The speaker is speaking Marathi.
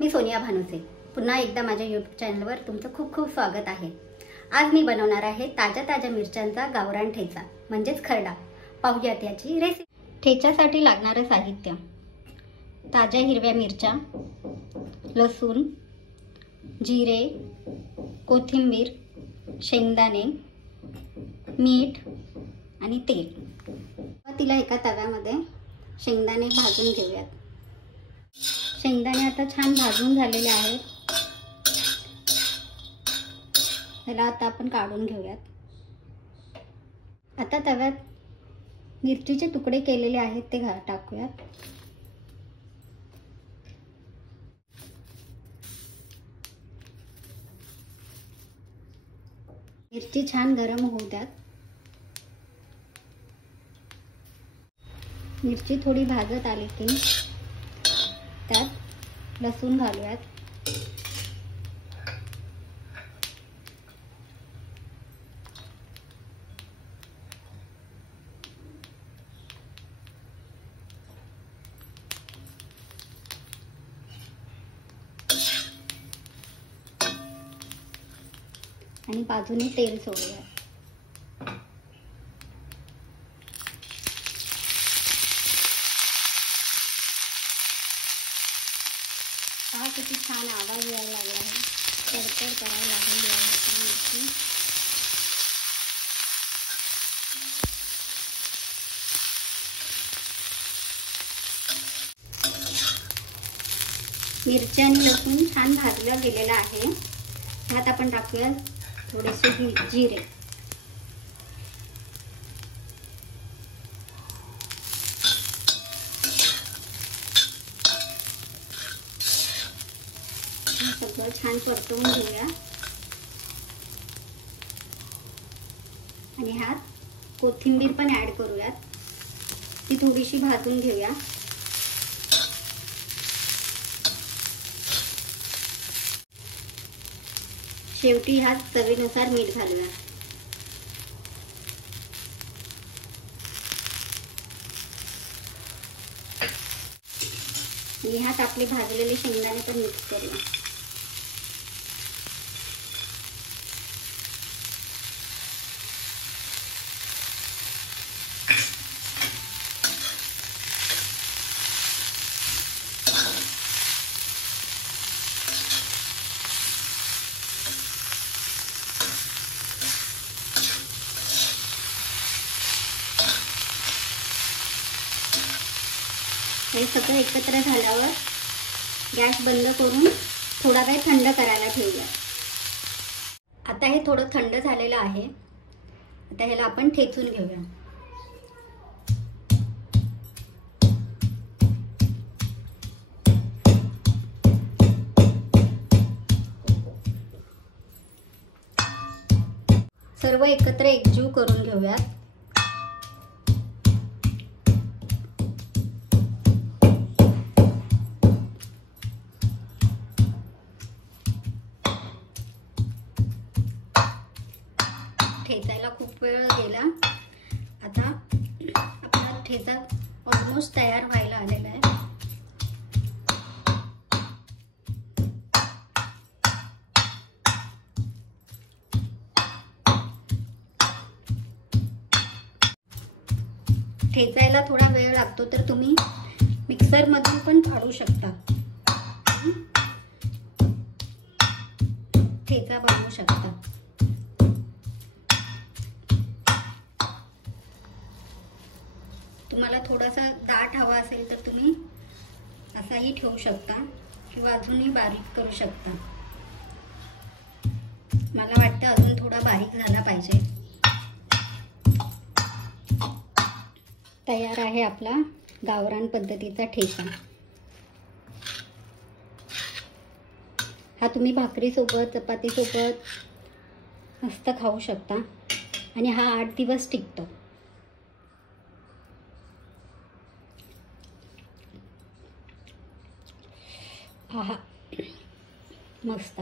मी सोनिया भानुसे पुन्हा एकदा माझ्या यूट्यूब चॅनलवर तुमचं खूप खूप स्वागत आहे। आज मी बनवणार आहे ताज्या मिरच्यांचा गावरान ठेचा म्हणजेच खरडा। पाहूयात याची रेसिपी। ठेच्यासाठी लागणारे साहित्य: ताज्या हिरव्या मिरच्या, लसूण, जिरे, कोथिंबीर, शेंगदाणे, मीठ आणि तेल। तिला एका तव्यामध्ये शेंगदाणे भाजून घेऊयात। शेंगदाणे आता छान भाजून झालेले आहेत। त्याला आता आपण काढून घेऊयात। आता तव्यात मिरचीचे तुकडे केलेले आहेत ते टाकूयात। मिरची छान गरम होऊ द्यात। मिरची थोडी भाजत आली की त्यात लसूण घालूयात। आणि बाजूने तेल सोडूयात। हा किती छान आवाज यायला लागला आहे। तडतड करायला लागलेली आहे मिरची। मिरची आणि लसूण छान भाजलं गेलेलं आहे। त्यात आपण टाकूया थोडेसे जिरे। सगळं छान परतवून घेऊया। आणि ह्यात कोथिंबीर पण ऍड करूयात। ती थोडीशी भाजून घेऊया। शेवटी ह्यात चवीनुसार मीठ घालूया। आणि ह्यात आपले भाजलेले शेंगदाणे पण मिक्स करूया। हे सगळं एकत्र झाल्यावर गॅस बंद करून थोडा वेळ थंड करायला ठेवूया। आता हे थोडं थंड झालेलं आहे। आता ह्याला आपण ठेचून घेऊया। सर्व एकत्र एकजीव करून घेऊयात। ठेचायला खूप वेळ गेला। आता आपला ठेचा ऑलमोस्ट तयार व्हायला आलेला आहे। ठेचायला थोडा वेळ लागतो तर तुम्ही मिक्सर मधून पण काढू शकता। ठेचा बनवू शकता। तुम्हाला थोडासा दाट हवा असेल तर तुम्ही असाही ठेवू शकता किंवा अजूनही बारीक करू शकता। मला वाटतं अजून थोडा बारीक झाला पाहिजे। तयार आहे आपला गावरान पद्धतीचा ठेचा। हा तुम्ही भाकरी सोबत चपाती सोबत मस्त खाऊ शकता आणि हा 8 दिवस टिकतो। आहा, मस्त।